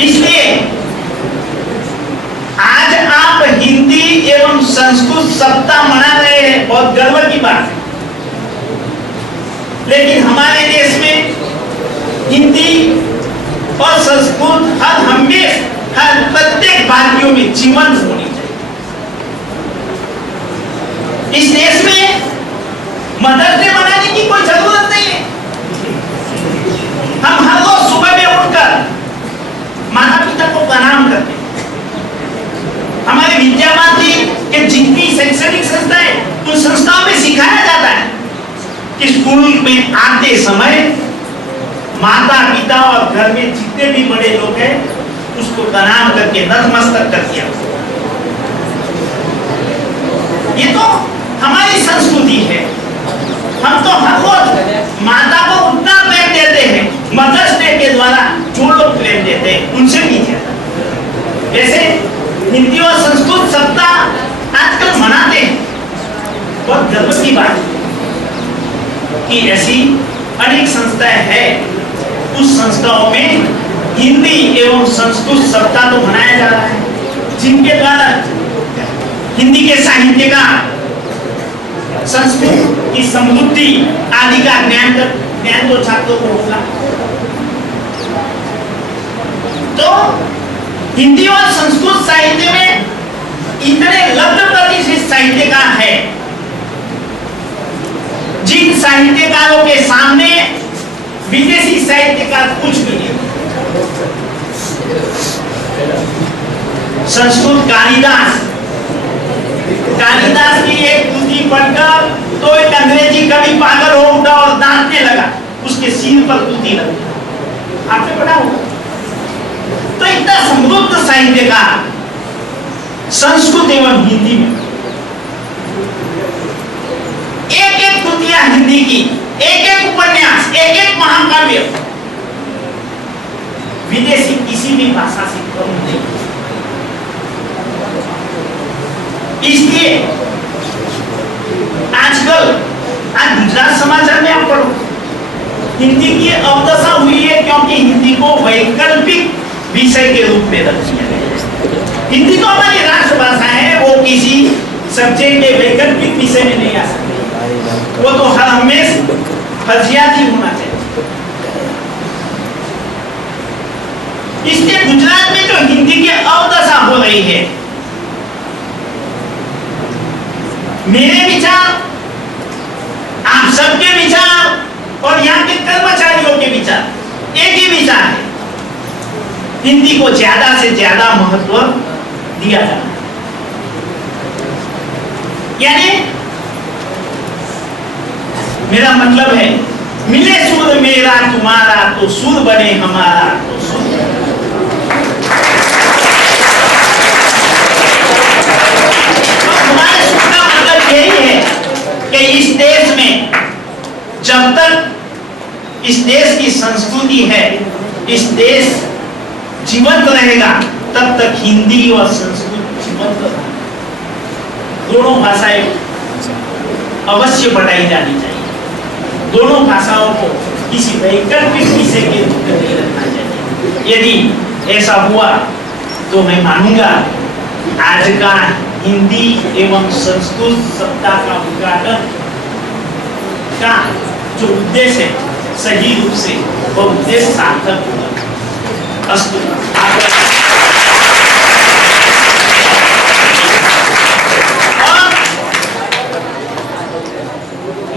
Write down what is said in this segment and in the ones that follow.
इसलिए आज आप हिंदी एवं संस्कृत सप्ताह मना रहे हैं, बहुत गर्व की बात है। लेकिन हमारे देश में हिंदी और संस्कृत हर प्रत्येक भारतीयों में जीवंत होनी चाहिए। इस देश में मदर्स डे मनाने की कोई जरूरत नहीं है। हम हर रोज सुबह में उठकर माता पिता को प्रणाम करते हैं। हमारे विद्याभारती के जितनी शैक्षणिक संस्थाएं, उन संस्थाओं में सिखाया जाता है कि स्कूल में आते समय माता पिता और घर में जितने भी बड़े लोग हैं उसको प्रणाम करके नतमस्तक करके आओ। ये तो हमारी संस्कृति है। हम तो हर रोज माता को उतना प्रेम देते हैं, मदर्स डे के द्वारा जो लोग प्रेम देते हैं उनसे भी ज्यादा। जैसे हिंदी और संस्कृत सप्ताह आजकल मनाते हैं, बहुत गर्व की बात है कि ऐसी अनेक संस्थाएं हैं। उस संस्थाओं में हिंदी एवं संस्कृत सप्ताह तो मनाया जा रहा है, जिनके द्वारा हिंदी के साहित्य का, संस्कृत की समृद्धि आदि का ज्ञान तो छात्रों को होगा। तो हिंदी और संस्कृत साहित्य में इतने लब्ध प्रतिष्ठित साहित्यकार है, जिन साहित्यकारों के सामने विदेशी साहित्यकार कुछ भी नहीं। संस्कृत कालिदास की एक कृति पढ़कर तो एक अंग्रेजी कवि पागल हो उठा और दांतने लगा, उसके सिर पर कृति लगी। आपने पढ़ा होगा। तो इतना समृद्ध साहित्यकार संस्कृत एवं हिंदी में एक कृतियां हिंदी की, एक उपन्यास, एक महाकाव्य विदेशी किसी भी भाषा से कम नहीं। इसलिए आज गुजरात समाचार में आप पढ़ो, हिंदी की अवदशा हुई है क्योंकि हिंदी को वैकल्पिक विषय के रूप में रख दिया गया। हिंदी तो हमारी राष्ट्रभाषा है, वो किसी सब्जेक्ट के वैकल्पिक विषय में नहीं आ सकती। वो तो हर हमेशा फर्जियात ही होना चाहिए। इसलिए गुजरात में जो हिंदी की अवदशा हो रही है, मेरे विचार, आप सबके विचार और यहाँ के कर्मचारियों के विचार एक ही विचार है, हिंदी को ज्यादा से ज्यादा महत्व दिया जाए। यानी मेरा मतलब है, मिले सुर मेरा तुम्हारा तो सुर बने हमारा तो सुर। हमारे सुर का मतलब यही है कि इस देश में जब तक इस देश की संस्कृति है, इस देश जीवंत रहेगा, तब तक हिंदी और संस्कृत जीवंत रहेगा। दोनों भाषाएं अवश्य पढ़ाई जानी चाहिए। दोनों भाषाओं को किसी वैकल्पिक विषय के रूप में नहीं रखना चाहिए। यदि ऐसा हुआ तो मैं मानूंगा आज का हिंदी एवं संस्कृत सप्ताह का उद्घाटन का जो उद्देश्य है सही रूप से वो उद्देश्य सार्थक होगा। अस्तु।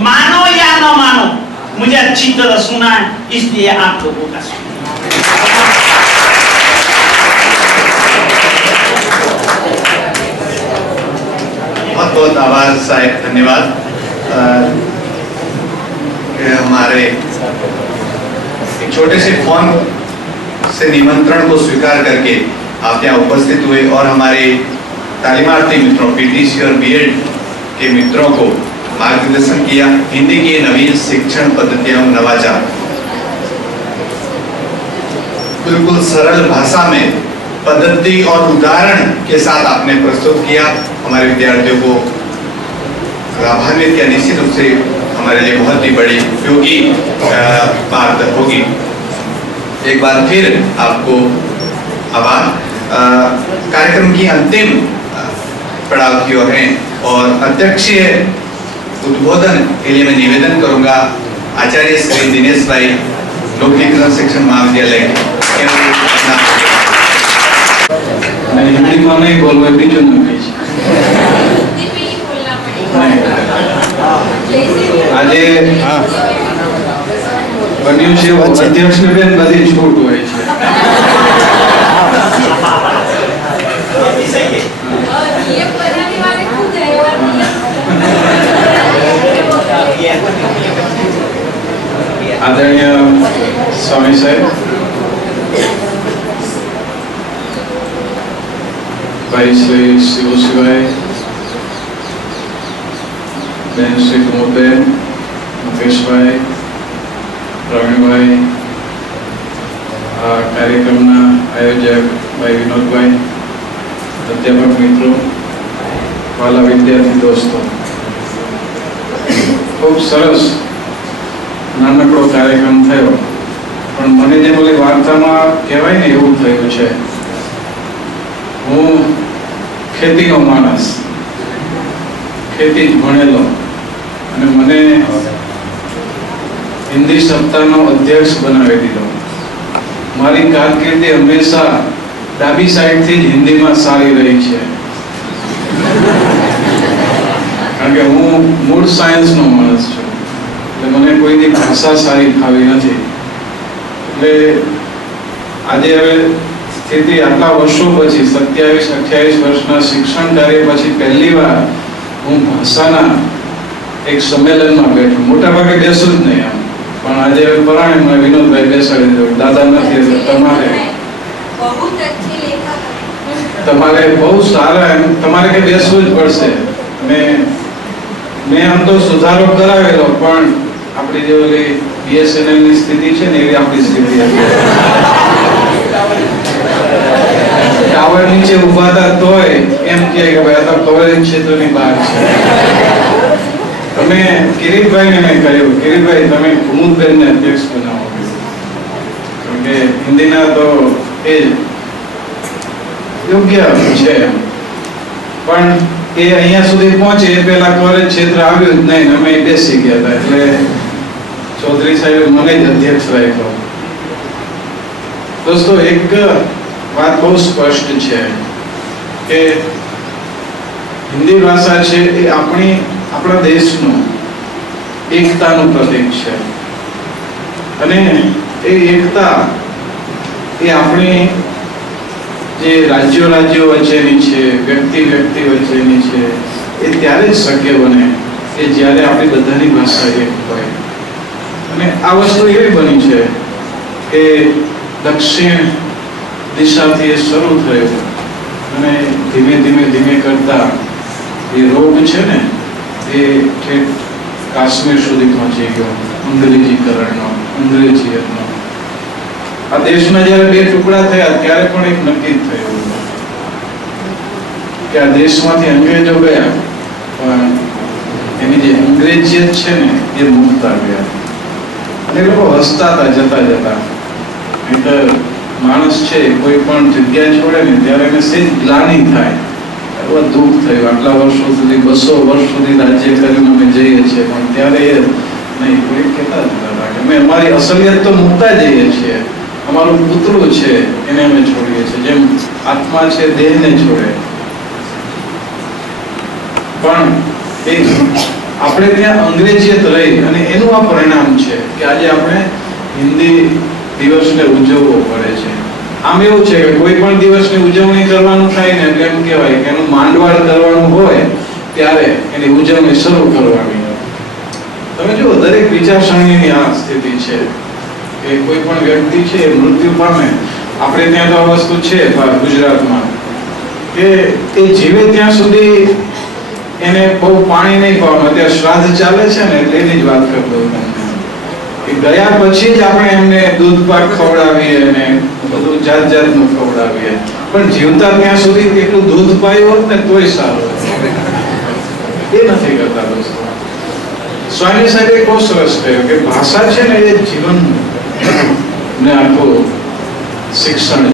मानो या न मानो, मुझे अच्छी तरह सुना है, इसलिए आप लोगों का बहुत बहुत आभार साहब, धन्यवाद। हमारे एक छोटे से फोन से निमंत्रण को स्वीकार करके आप यहाँ उपस्थित हुए और हमारे तालीमार्थी मित्रों, पीटीसी और बीएड के मित्रों को मार्गदर्शन किया। हिंदी की नवीन शिक्षण पद्धतियों नवाचार बिल्कुल सरल भाषा में पद्धति और उदाहरण के साथ आपने प्रस्तुत किया, हमारे विद्यार्थियों को लाभान्वित किया। निश्चित रूप से हमारे लिए बहुत ही बड़ी उपयोगी बात होगी। एक बार फिर आपको आभार। कार्यक्रम की अंतिम पड़ाव की ओर है और अध्यक्षीय उद्बोधन के लिए मैं निवेदन करूंगा आचार्य श्री दिनेश भाई, लोकनिकेतन शिक्षण महाविद्यालय। हिंदी में नहीं बोलवे बीजू नहीं आज बन्यू છે અધ્યક્ષ ને બેન બધી છૂટ હોય છે आदरणीय स्वामी साहेब, भाई श्री शिवशिवाय, बहन श्री कुमुदबेन, मुकेश भाई, प्रवीण भाई, कार्यक्रम आयोजक भाई विनोद भाई, अध्यापक मित्रों, वाला विद्यार्थी दोस्तों, खूब सरस नानकड़ो कार्यक्रम थयो पण मने जे बोली वार्तामां कहेवाय ने एवुं थयुं छे। हूँ खेतीनो माणस, खेती ज भणेलो अने मने हिंदी सप्ताहनो अध्यक्ष बनावी दीधो। मारी कारकिर्दी हमेशा डाबी साइड थी ज हिंदी में सारी रही है, कारण के हूँ मूळ सायन्स नो माणस छुं, એટલે મને કોઈની ભાષા સારી ફાવી નથી। એટલે આજે હવે સ્થિતિ આટલા વર્ષો પછી 27-28 વર્ષના શિક્ષણ કાર્ય પછી પહેલી વાર હું ભાષાના એક સંમેલનમાં બેઠો। મોટા ભાગે બેસું જ નહીં આમ, પણ આજે પરાણે મને વિનોદભાઈ બેસાડી દીધો। દાદા નથી એટલે તમારે બહુ સારા તમારે કે બેસવું જ પડશે। મેં આમ તો સુધારો કરાવેલો પણ આપણી જે ઓલી બીએસએનએલ ની સ્થિતિ છે ને એવી આપણી સ્થિતિ હતી। ટાવર નીચે ઊભા હતા તોય એમ કહે કે ભાઈ આ તો કવરેજ ક્ષેત્રની બહાર છે। તમે કિરીટભાઈને મેં કહ્યું, કિરીટભાઈ તમે કુમુદબેનને અધ્યક્ષ બનાવો, કારણ કે હિન્દીના તો એ યોગ્ય છે, પણ એ અહીંયા સુધી પહોંચે એ પહેલા કવરેજ ક્ષેત્ર આવ્યું જ નહીં, અમે બેસી ગયા હતા। એટલે चौधरी साहेब મને જ અધ્યક્ષ રાખ્યો। દોસ્તો એક વાત બહુ સ્પષ્ટ છે કે હિન્દી ભાષા છે એ આપણા દેશનું એકતાનું પ્રતીક છે અને એ એકતા એ આપણી જે રાજ્યો વચ્ચેની છે, વ્યક્તિ વચ્ચેની છે, એ ત્યારે જ શક્ય બને કે જ્યારે આપણી બધાની ભાષા એક હોય। અને આ વસ્તુ એવી બની છે કે દક્ષિણ દિશાથી એ શરૂ થયું અને ધીમે ધીમે કરતા એ રોગ છે ને એ ઠેઠ કાશ્મીર સુધી પહોંચી ગયો, અંગ્રેજીકરણનો, અંગ્રેજીયતનો। આ દેશના જ્યારે બે ટુકડા થયા ત્યારે પણ એક નક્કી થયું કે આ દેશમાંથી અંગ્રેજો ગયા પણ એની જે અંગ્રેજીયત છે ને એ મુકતા ગયા। અને લોકો હસતા હતા જતા નહીતર માણસ છે કોઈ પણ જગ્યા છોડે ને ત્યારે એને સેજ ગ્લાનિ થાય, એવા દુઃખ થયું। આટલા વર્ષો સુધી 200 વર્ષ સુધી રાજ્ય કર્યું અમે જઈએ છીએ પણ ત્યારે એ નહીં, કોઈ કહેતા હતા કે અમે અમારી અસલિયત તો મૂકતા જઈએ છીએ, અમારું પુતળું છે એને અમે છોડીએ છીએ, જેમ આત્મા છે દેહને છોડે। પણ એ આપણે ત્યાં અંગ્રેજીયત રહી અને એનું આ પરિણામ છે કે આજે આપણે હિન્દી દિવસને ઉજવવો પડે છે। આમ એવું છે કે કોઈ પણ દિવસની ઉજવણી કરવાનું થાય ને એટલે એમ કહેવાય કે એનું માંડવાળ કરવાનું હોય ત્યારે એની ઉજવણી શરૂ કરવાની। તમે જુઓ દરેક વિચારસરણીની આ સ્થિતિ છે કે કોઈ પણ વ્યક્તિ છે મૃત્યુ પામે, આપણે ત્યાં તો આ વસ્તુ છે ગુજરાતમાં કે એ જીવે ત્યાં સુધી એને બહુ પાણી નહીં પાવાનું। અત્યારે શ્રાદ્ધ ચાલે છે ને એટલે એની જ વાત કરતો કે ગયા પછી જ આપણે એમને દૂધ પાક ખવડાવીએ અને બધું જાતનું ખવડાવીએ, પણ જીવતા ત્યાં સુધી એટલું દૂધ પાયું હોત ને તોય સારું હોત, એ નથી કરતા દોસ્તો। સ્વામી સાહેબે બહુ સરસ કહ્યું કે ભાષા છે ને એ જીવન ને આખું શિક્ષણ